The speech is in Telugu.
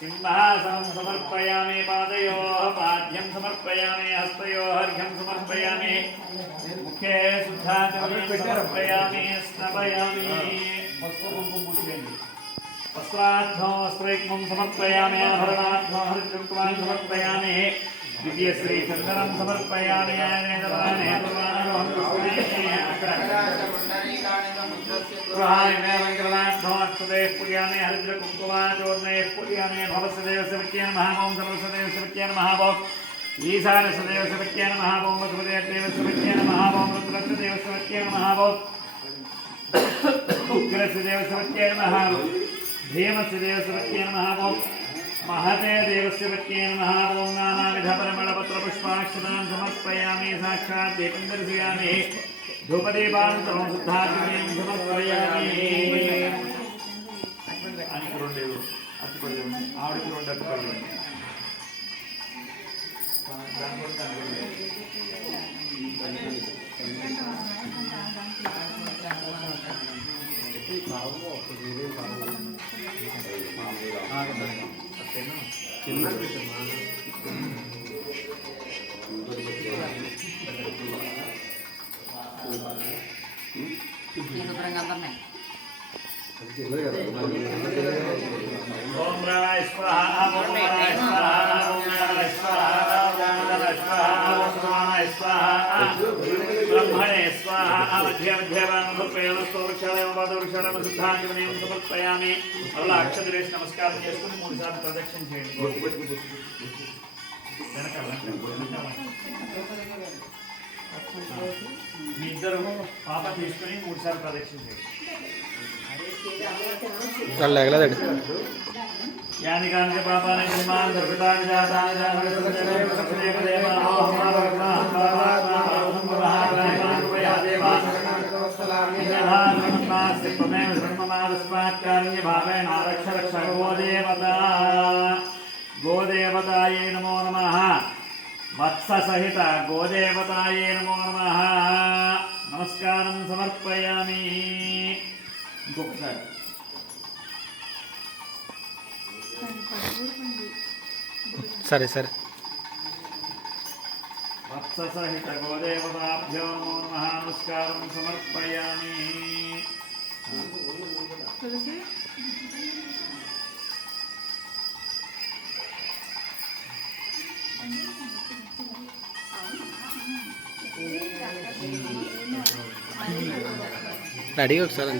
सिंहासनं समर्पयामि पादयोः पाद्यं समर्पयामि हस्तयोः अर्घ्यं समर्पयामि मुखे शुद्धाचमनीं समर्पयामि स्नपयामि वस्त्रार्थो वस्त्रैक्मं समर्पयामि आभरणार्थो हरिकुङ्कुमान् समर्पयामि दिव्यश्रीचन्दनं समर्पयामि पुर्यामि हरिद्रकुङ्कुमाचूर्णैः पुर्यामि भवसदेवसवित्यै नमः ॐ सर्वसदेवसवित्यै नमः ॐ ईशानसदेवसवित्यै नमः ॐ मधुदेवसवित्यै नमः ॐ रुद्रदेवसवित्यै नमः ॐ उग्रसदेवसवित्यै नमः भीमसदेवसवित्यै नमः ॐ महते देवसवित्यै नमः ॐ नानाविधपरिमलपत्रपुष्पाक्षतान् समर्पयामि साक्षात् दीपं दर्शयामि धूपदीपान्तरं शुद्धाग्निं समर्पयामि ఆయనకు రెండేళ్ళు అట్టుపడి ఆవిడకి రెండు అట్టుపడి ओम राय स्वाहा ओम राय स्वाहा ओम राय स्वाहा ओम राय स्वाहा ओम राय स्वाहा ब्रह्मणे स्वाहा मध्यमध्यवान् रूपेण स्तोत्रक्षणे वदुर्षणं शुद्धांजलिं समर्पयामि अल्लाह अक्षरेश नमस्कार చేసుకొని మూడు సార్లు ప్రదక్షిణ చేయండి మీ ఇద్దరు పాప తీసుకొని మూడు సార్లు ప్రదక్షిణ చేయండి चल लगला दे यानी कान के पापा ने निर्माण धर्मदान जाता है जाने से देव देव नमो हमारा हम महाराज कोई देवा सलाम निधान नमः सिद्धमेव ब्रह्ममादस्मात्कार्य भावेन आरक्ष रक्ष गोदेवताये नमो नमः वत्स सहित गोदेवताये नमो नमः नमस्कारं समर्पयामि ఇంకొకసారి సరే సరే వత్ససహిత గోదేవతాభ్యో నమో నమః నమస్కారం సమర్పయామి రెడీ ఒకసారి